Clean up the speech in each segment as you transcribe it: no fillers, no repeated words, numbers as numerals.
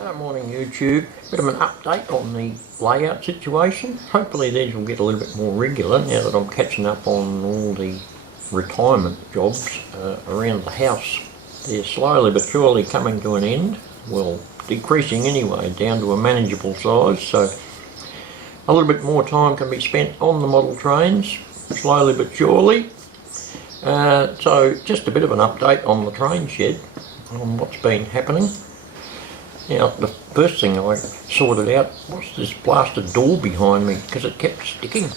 Morning YouTube, bit of an update on the layout situation. Hopefully these will get a little bit more regular now that I'm catching up on all the retirement jobs around the house. They're slowly but surely coming to an end, well decreasing anyway down to a manageable size, so a little bit more time can be spent on the model trains, slowly but surely. So just a bit of an update on the train shed, on what's been happening. Now, the first thing I sorted out was this blasted door behind me because it kept sticking.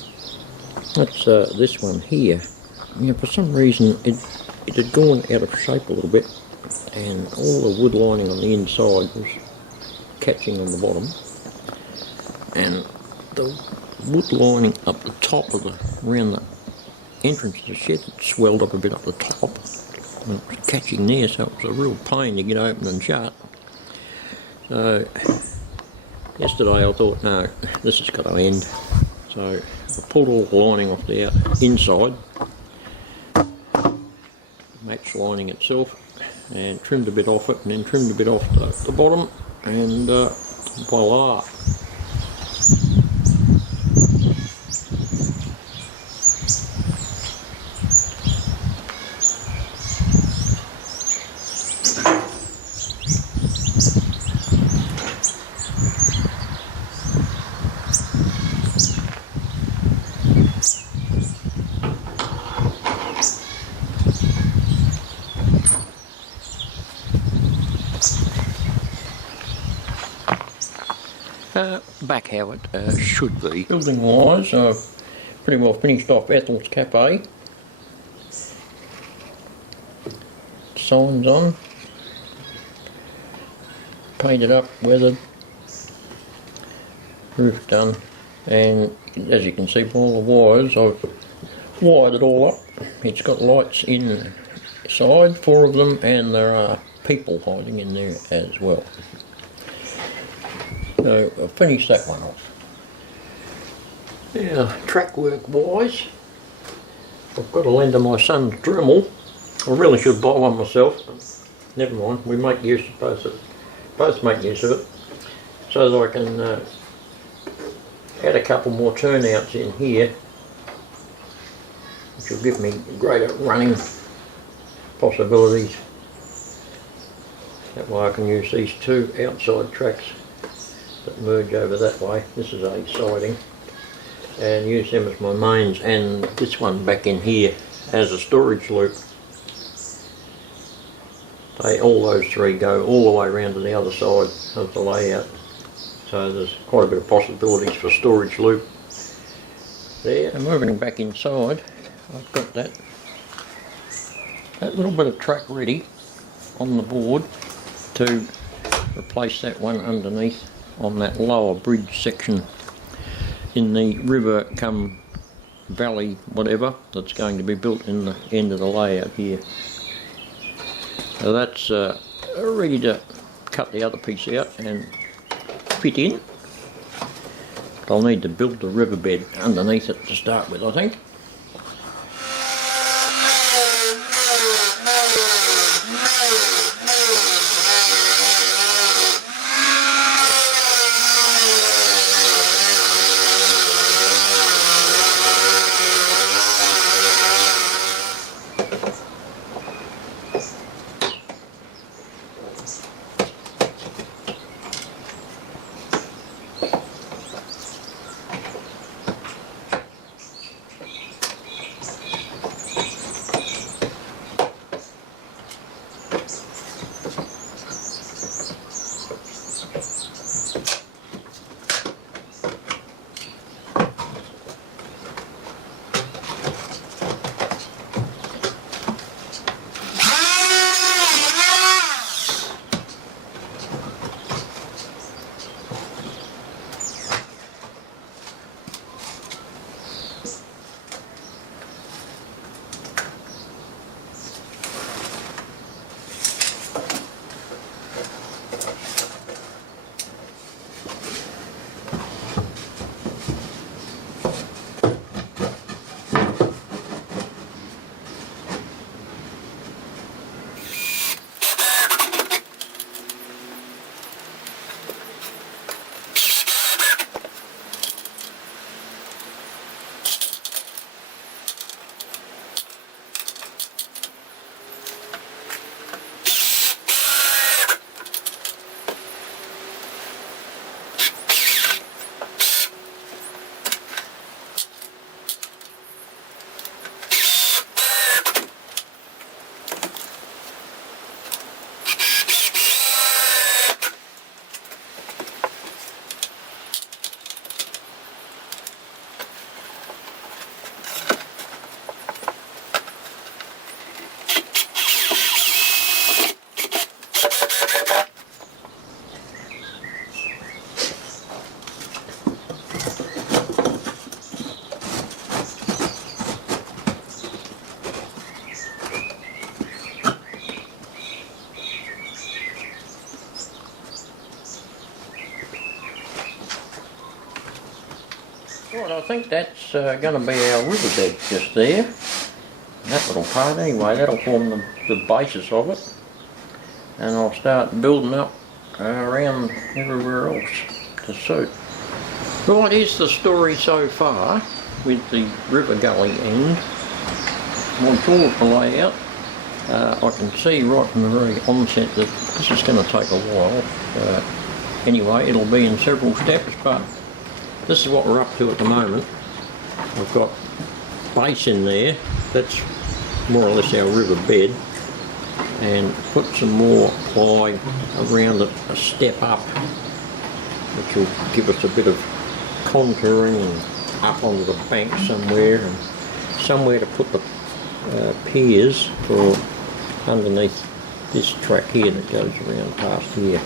That's this one here. For some reason it had gone out of shape a little bit and all the wood lining on the inside was catching on the bottom, and the wood lining up the top of around the entrance of the shed had swelled up a bit up the top and it was catching there, so it was a real pain to get open and shut. So yesterday I thought, no, this has got to end. So I pulled all the lining off the inside, match lining itself, and trimmed a bit off it, and then trimmed a bit off the bottom, and voila. Back how it should be. Building wise, I've pretty well finished off Ethel's Cafe. Signs on, painted up, weathered, roof done, and as you can see from all the wires, I've wired it all up. It's got lights inside, 4 of them, and there are people hiding in there as well. So I'll finish that one off. Now, track work wise, I've got to lend to my son's Dremel. I really should buy one myself, but never mind. We make use of both make use of it, so that I can add a couple more turnouts in here, which will give me greater running possibilities. That way I can use these 2 outside tracks that merge over that way. This is a siding, and use them as my mains, and this one back in here as a storage loop. All those 3 go all the way around to the other side of the layout, so there's quite a bit of possibilities for storage loop there. And moving back inside, I've got that little bit of track ready on the board to replace that one underneath on that lower bridge section in the river come valley whatever that's going to be built in the end of the layout here. So that's ready to cut the other piece out and fit in. But I'll need to build the riverbed underneath it to start with, I think. Right, I think that's going to be our riverbed just there. That little part anyway, that'll form the basis of it. And I'll start building up around everywhere else to suit. Right, here's the story so far with the river gully end. My toilet layout. I can see right from the very onset that this is going to take a while. Anyway, it'll be in several steps, but this is what we're up to at the moment. I've got base in there, that's more or less our river bed, and put some more ply around it, a step up, which will give us a bit of contouring and up onto the bank somewhere, and somewhere to put the piers for underneath this track here that goes around past here.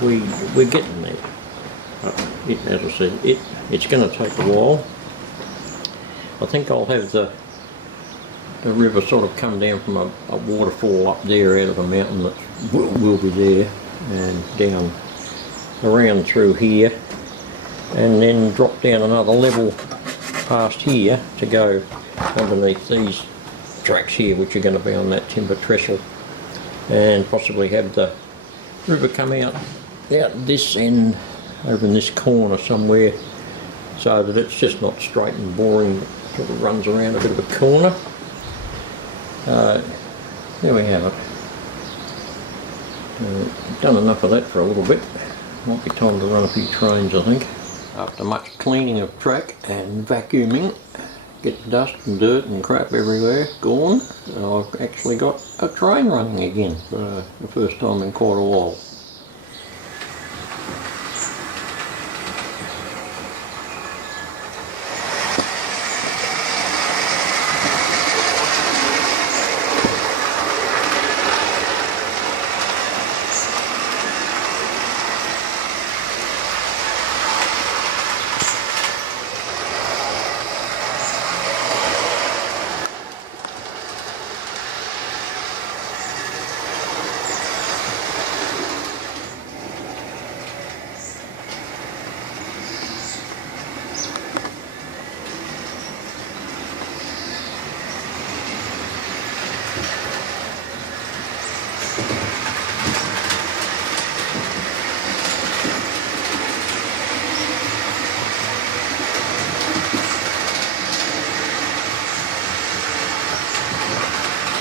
We're getting there. As I said, it's going to take a while. I think I'll have the river sort of come down from a waterfall up there out of a mountain that will be there, and down around through here, and then drop down another level past here to go underneath these tracks here, which are going to be on that timber trestle, and possibly have the river come out this end over in this corner somewhere, so that it's just not straight and boring, it sort of runs around a bit of a corner. There we have it. Done enough of that for a little bit. Might be time to run a few trains, I think. After much cleaning of track and vacuuming, get the dust and dirt and crap everywhere gone, I've actually got a train running again for the first time in quite a while.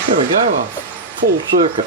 There we go, a full circuit.